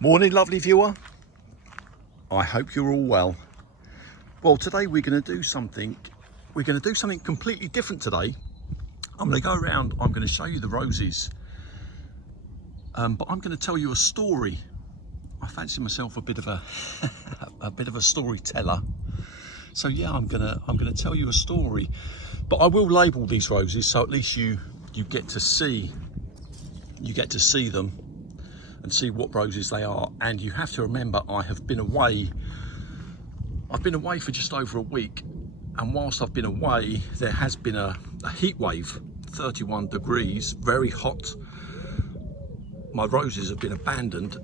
Morning, lovely viewer. I hope you're all well. Well, today we're going to do something. We're going to do something completely different today. I'm going to go around. I'm going to show you the roses, but I'm going to tell you a story. I fancy myself a bit of a storyteller. So yeah, I'm gonna tell you a story, but I will label these roses so at least you get to see them and see what roses they are. And you have to remember, I've been away for just over a week, and whilst I've been away, there has been a heat wave, 31 degrees, very hot. My roses have been abandoned,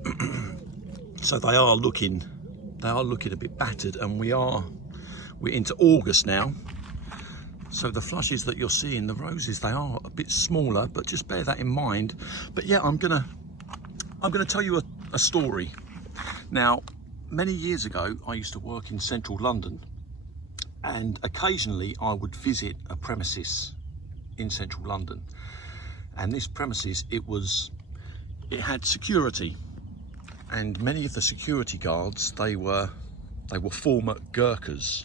so they are looking a bit battered, and we're into August now. So the flushes that you're seeing, the roses, they are a bit smaller, but just bear that in mind. But yeah, I'm gonna tell you a story. Now, many years ago, I used to work in central London, and occasionally I would visit a premises in central London. And this premises, it had security, and many of the security guards, they were former Gurkhas.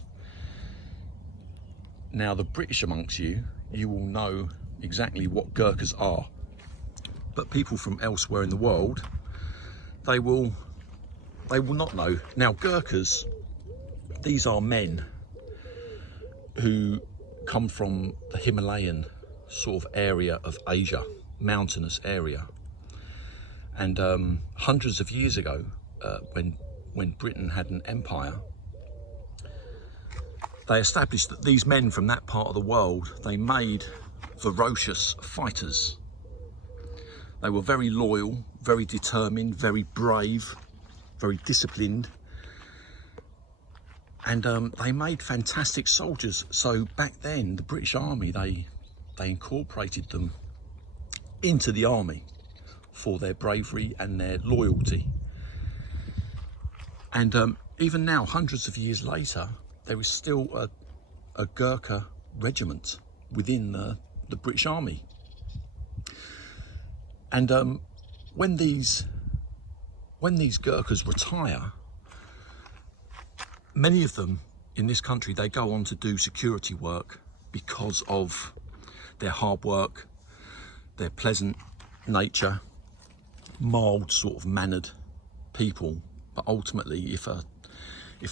Now, the British amongst you will know exactly what Gurkhas are, but people from elsewhere in the world, they will not know. Now, Gurkhas, these are men who come from the Himalayan sort of area of Asia, mountainous area. And hundreds of years ago, when Britain had an empire, they established that these men from that part of the world, they made ferocious fighters. They were very loyal, very determined, very brave, very disciplined. And they made fantastic soldiers. So back then, the British Army, they incorporated them into the army for their bravery and their loyalty. And even now, hundreds of years later, there is still a Gurkha regiment within the British Army. And when these Gurkhas retire, many of them in this country, they go on to do security work because of their hard work, their pleasant nature, mild sort of mannered people. But ultimately, if a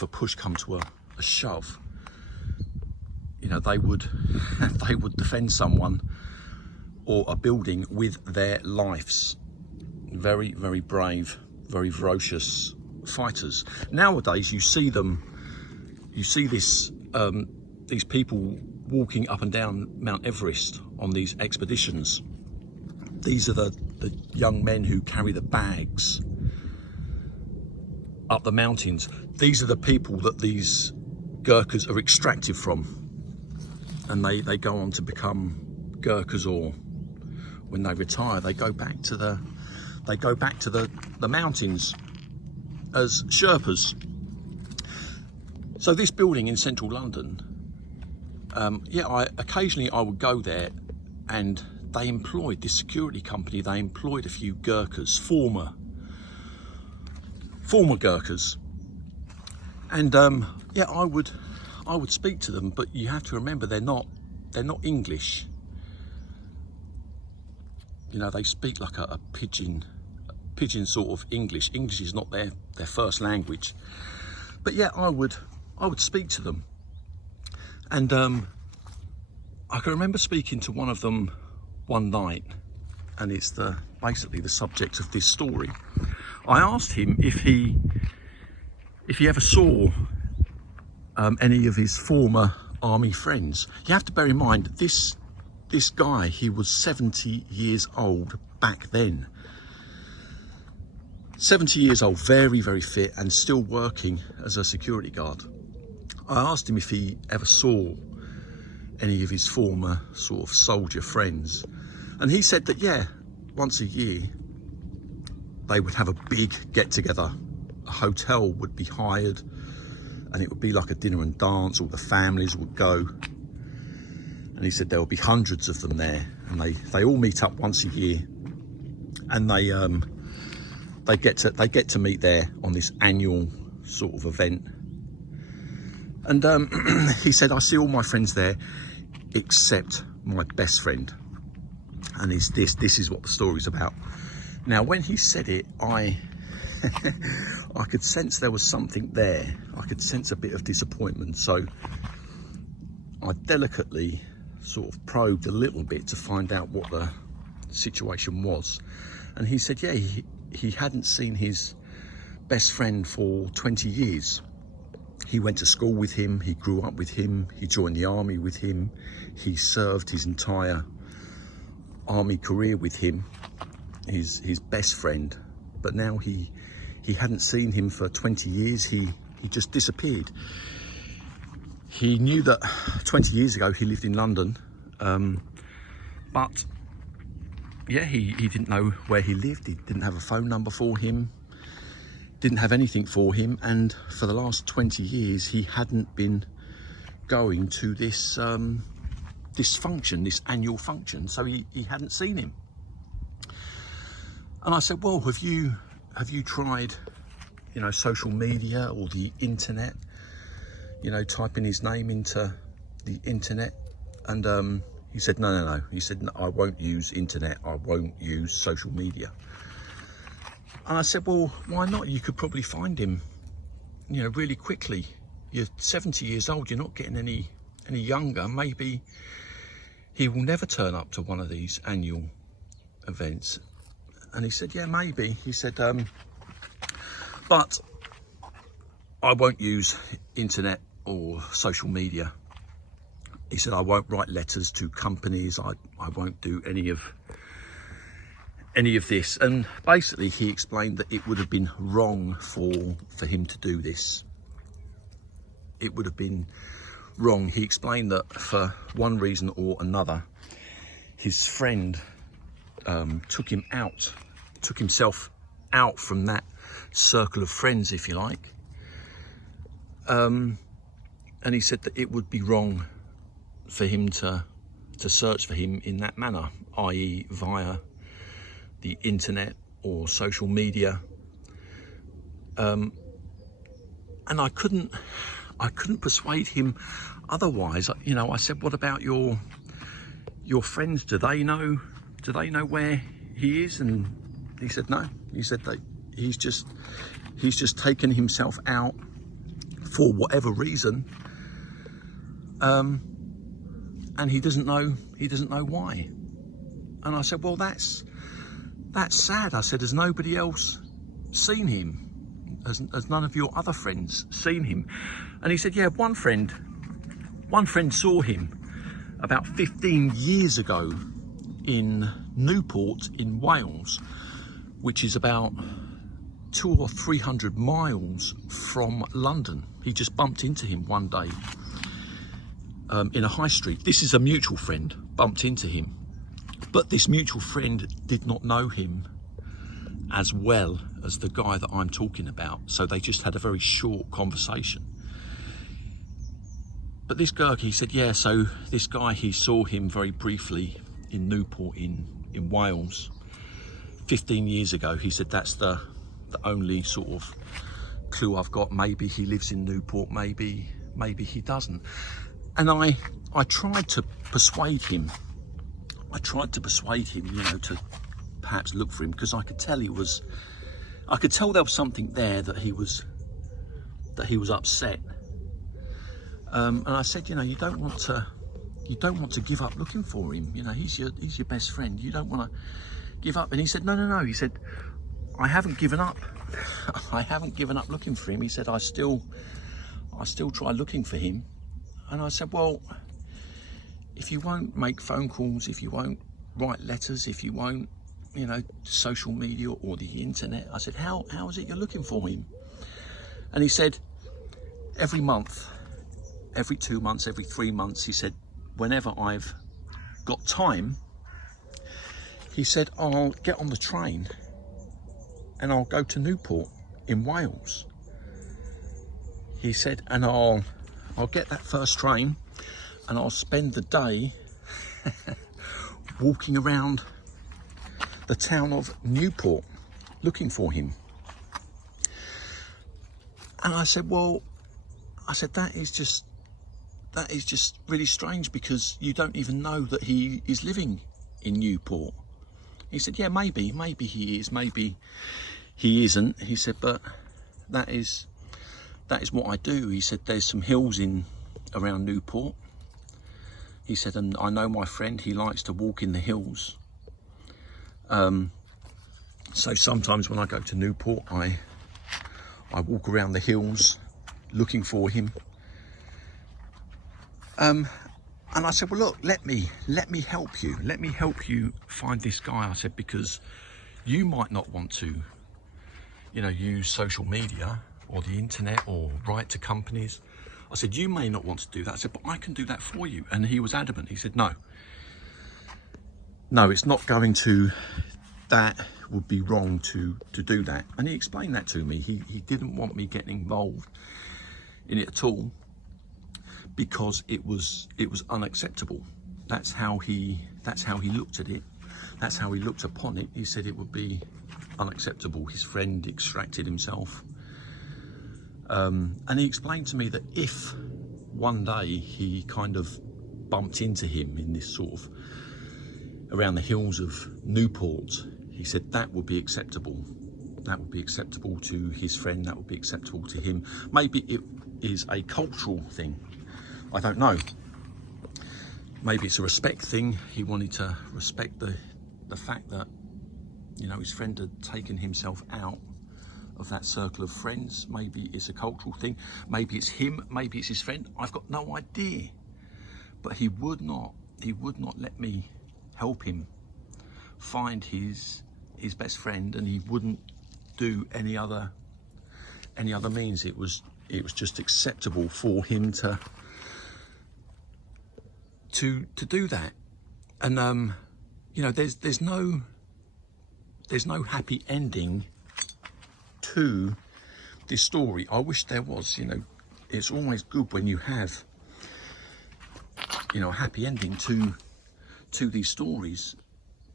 push comes to a shove, you know, they would defend someone or a building with their lives. Very, very brave, very ferocious fighters. Nowadays, you see these people walking up and down Mount Everest on these expeditions. These are the young men who carry the bags up the mountains. These are the people that these Gurkhas are extracted from, and they go on to become Gurkhas, or when they retire, they go back to the mountains as Sherpas. So this building in central London, occasionally I would go there, and they employed, this security company, they employed a few Gurkhas, former Gurkhas. And I would speak to them, but you have to remember, they're not English. You know, they speak like a pidgin sort of English. English is not their first language. But yeah, I would speak to them. And I can remember speaking to one of them one night, and it's basically the subject of this story. I asked him if he ever saw any of his former army friends. You have to bear in mind, this guy, he was 70 years old back then. 70 years old, very, very fit, and still working as a security guard. I asked him if he ever saw any of his former sort of soldier friends. And he said that, yeah, once a year, they would have a big get-together. A hotel would be hired, and it would be like a dinner and dance. All the families would go. And he said there would be hundreds of them there, and they all meet up once a year, and they get to meet there on this annual sort of event. And he said, I see all my friends there except my best friend. And this is what the story's about. Now, when he said it, I could sense there was something there. I could sense a bit of disappointment. So I delicately sort of probed a little bit to find out what the situation was. And he said, yeah, he hadn't seen his best friend for 20 years. He went to school with him, he grew up with him, he joined the army with him, he served his entire army career with him, his best friend. But now he hadn't seen him for 20 years, he just disappeared. He knew that 20 years ago he lived in London, but yeah, he didn't know where he lived, he didn't have a phone number for him, didn't have anything for him, and for the last 20 years he hadn't been going to this this function, this annual function, so he hadn't seen him. And I said, well, have you tried, you know, social media or the internet, you know, typing his name into the internet? And he said, no. He said, no, I won't use internet, I won't use social media. And I said, well, why not? You could probably find him, you know, really quickly. You're 70 years old, you're not getting any younger. Maybe he will never turn up to one of these annual events. And he said, yeah, maybe. He said, but I won't use internet or social media. He said, I won't write letters to companies. I won't do any of this. And basically he explained that it would have been wrong for him to do this. It would have been wrong. He explained that for one reason or another, his friend took himself out from that circle of friends, if you like. And he said that it would be wrong for him to search for him in that manner, i.e. via the internet or social media. And I couldn't persuade him otherwise. You know, I said, what about your friends? Do they know where he is? And he said no. He said that he's just taken himself out for whatever reason, and he doesn't know why. And I said, well, that's sad. I said, has nobody else seen him? Has none of your other friends seen him? And he said, yeah, one friend saw him about 15 years ago in Newport in Wales, which is about 200 or 300 miles from London. He just bumped into him one day in a high street. This is a mutual friend, bumped into him. But this mutual friend did not know him as well as the guy that I'm talking about. So they just had a very short conversation. But this guy, he said, yeah, so this guy, he saw him very briefly in Newport in Wales 15 years ago. He said, that's the only sort of clue I've got. Maybe he lives in Newport, maybe he doesn't. And I tried to persuade him. You know, to perhaps look for him, because I could tell there was something there, that he was upset. And I said, you know, you don't want to give up looking for him. You know, he's your best friend. You don't want to give up. And he said, no. He said, I haven't given up. I haven't given up looking for him. He said, I still try looking for him. And I said, well, if you won't make phone calls, if you won't write letters, if you won't, you know, social media or the internet, I said, how is it you're looking for him? And he said, every month, every 2 months, every 3 months, he said, whenever I've got time, he said, I'll get on the train and I'll go to Newport in Wales. He said, and I'll get that first train and I'll spend the day walking around the town of Newport, looking for him. And I said, well, that is just really strange, because you don't even know that he is living in Newport. He said, yeah, maybe he is, maybe he isn't. He said, but that is what I do. He said, there's some hills around Newport. He said, and I know my friend, he likes to walk in the hills. So sometimes when I go to Newport, I walk around the hills looking for him. And I said, well, look, let me help you. Let me help you find this guy. I said, because you might not want to, use social media or the internet or write to companies. I said, you may not want to do that. I said, but I can do that for you. And he was adamant. He said, no, it's not going to, that would be wrong to do that. And he explained that to me. He didn't want me getting involved in it at all, because it was unacceptable. That's how he looked at it. That's how he looked upon it. He said it would be unacceptable. His friend extracted himself. And he explained to me that if one day he kind of bumped into him in this sort of around the hills of Newport, he said that would be acceptable. That would be acceptable to his friend. That would be acceptable to him. Maybe it is a cultural thing. I don't know. Maybe it's a respect thing. He wanted to respect the fact that, his friend had taken himself out of that circle of friends. Maybe it's a cultural thing. Maybe it's him. Maybe it's his friend. I've got no idea. But he would not let me help him find his best friend, and he wouldn't do any other means. It was just acceptable for him to do that. And there's no happy ending to this story. I wish there was. It's always good when you have a happy ending to these stories.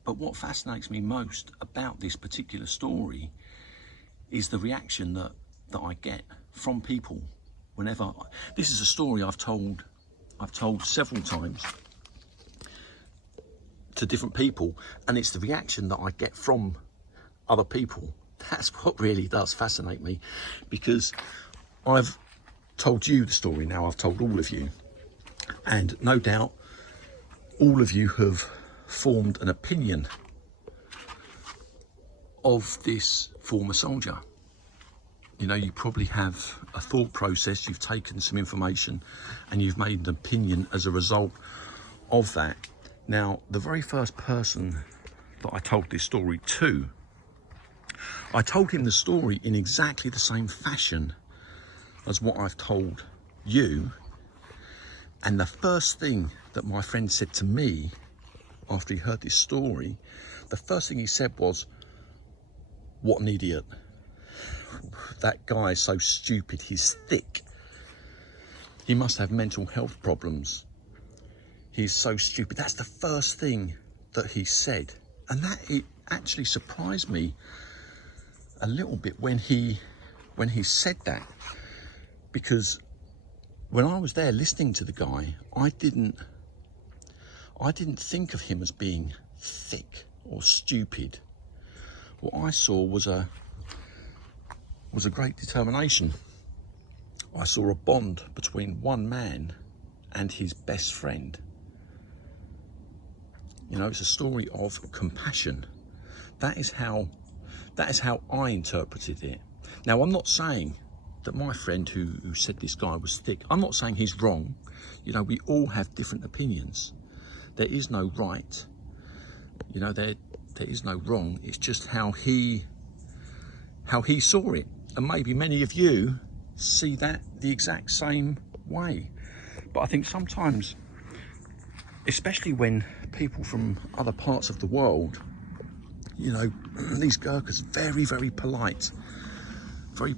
But what fascinates me most about this particular story is the reaction that I get from people whenever. This is a story I've told several times to different people, and it's the reaction that I get from other people. That's what really does fascinate me, because I've told you the story now. I've told all of you, and no doubt all of you have formed an opinion of this former soldier. You probably have a thought process. You've taken some information and you've made an opinion as a result of that. Now, the very first person that I told this story to, I told him the story in exactly the same fashion as what I've told you. And the first thing that my friend said to me after he heard this story, the first thing he said was, "What an idiot. That guy is so stupid, he's thick. He must have mental health problems. He's so stupid." That's the first thing that he said. And it actually surprised me a little bit when he said that, because when I was there listening to the guy, I didn't think of him as being thick or stupid. What I saw was a great determination. I saw a bond between one man and his best friend. It's a story of compassion. That is how I interpreted it. Now, I'm not saying that my friend who said this guy was thick, I'm not saying he's wrong. We all have different opinions. There is no right. There is no wrong. It's just how he saw it. And maybe many of you see that the exact same way. But I think sometimes, especially when people from other parts of the world, these Gurkhas, very, very polite, very,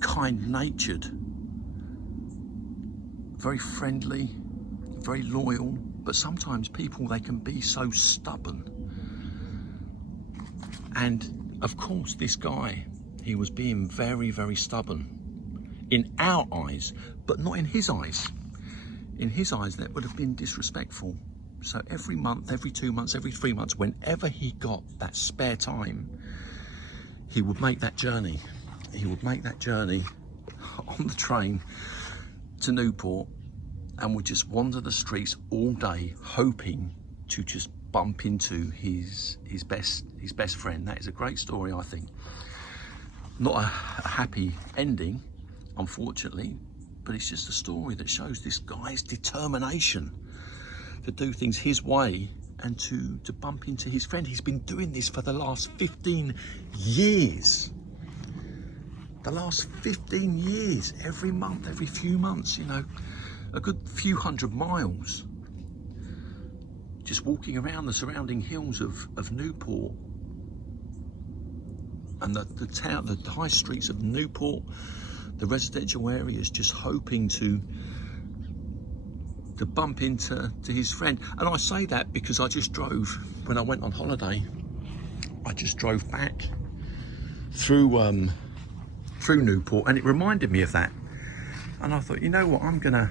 kind-natured, very friendly, very loyal. But sometimes people, they can be so stubborn. And of course, this guy, he was being very, very stubborn in our eyes, but not in his eyes. In his eyes, that would have been disrespectful. So every month, every 2 months, every 3 months, whenever he got that spare time, he would make that journey. He would make that journey on the train to Newport and would just wander the streets all day, hoping to just bump into his best friend. That is a great story, I think. Not a happy ending, unfortunately, but it's just a story that shows this guy's determination to do things his way and to bump into his friend. He's been doing this for the last 15 years. The last 15 years, every month, every few months, you know, a good few hundred miles, just walking around the surrounding hills of Newport and the town, the high streets of Newport, the residential areas, just hoping to bump into his friend. And I say that because I just drove, when I went on holiday, I just drove back through Newport, and it reminded me of that. And I thought, you know what, I'm gonna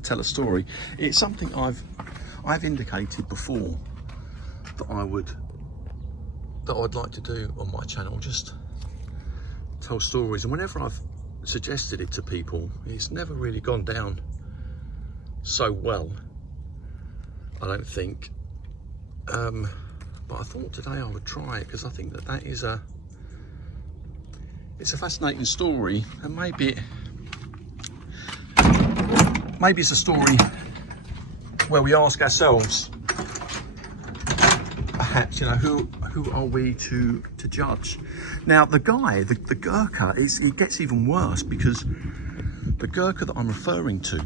tell a story. It's something I've indicated before that I'd like to do on my channel, just tell stories. And whenever I've suggested it to people, it's never really gone down so well, I don't think. But I thought today I would try it because I think that is it's a fascinating story, and maybe it's a story where we ask ourselves, perhaps, you know, who are we to judge? Now, the guy, the Gurkha, it gets even worse, because the Gurkha that I'm referring to,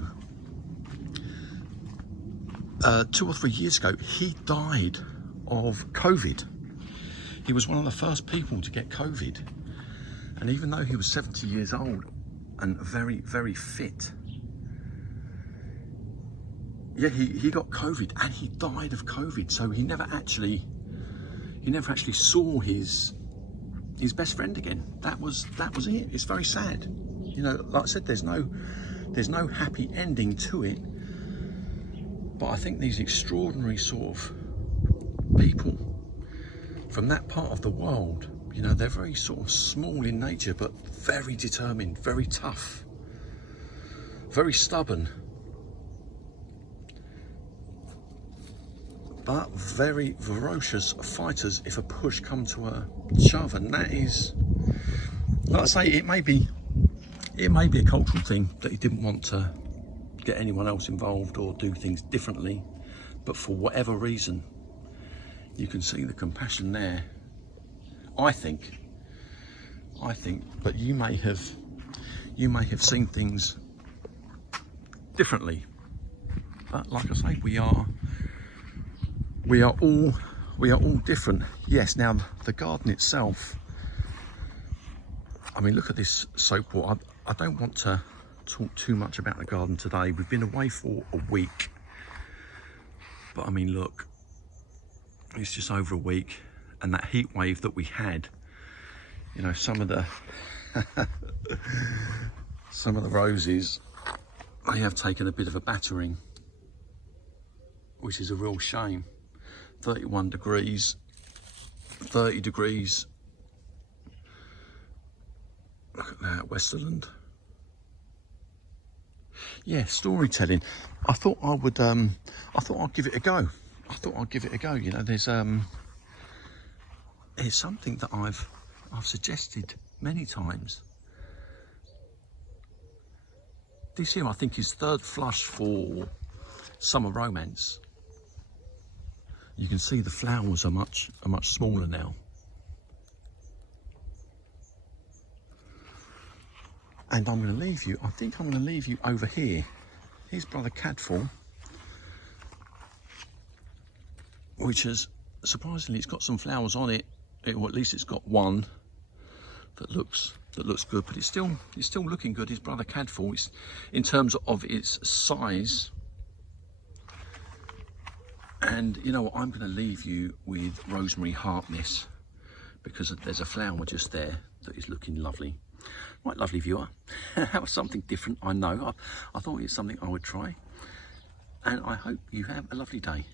2 or 3 years ago, he died of COVID. He was one of the first people to get COVID. And even though he was 70 years old and very, very fit, yeah, he got COVID and he died of COVID. So he never actually saw his best friend again. That was it. It's very sad. You know, like I said, there's no happy ending to it. But I think these extraordinary sort of people from that part of the world, you know, they're very sort of small in nature, but very determined, very tough, very stubborn, but very ferocious fighters if a push come to a shove. And that is, like I say, it may be a cultural thing that he didn't want to get anyone else involved or do things differently, but for whatever reason, you can see the compassion there. I think, but you may have seen things differently. But like I say, we are all different. Yes. Now the garden itself, I mean, look at this soap wall. I don't want to talk too much about the garden today. We've been away for a week, but I mean, look, it's just over a week, and that heat wave that we had, you know, some of the roses, they have taken a bit of a battering, which is a real shame. 31 degrees, 30 degrees. Look at that, Westerland. Yeah, storytelling. I thought I'd give it a go. You know, there's it's something that I've suggested many times. This here, I think, is third flush for summer romance. You can see the flowers are much smaller now. And I'm going to leave you, I think I'm going to leave you over here. Here's Brother Cadfall, which has, surprisingly, it's got some flowers on it, or at least it's got one that looks good, but it's still looking good. His Brother Cadfall, it's, in terms of its size. And you know what, I'm going to leave you with Rosemary Harkness. because there's a flower just there that is looking lovely. Right, lovely viewer, that was something different, I know. I thought it's something I would try, and I hope you have a lovely day.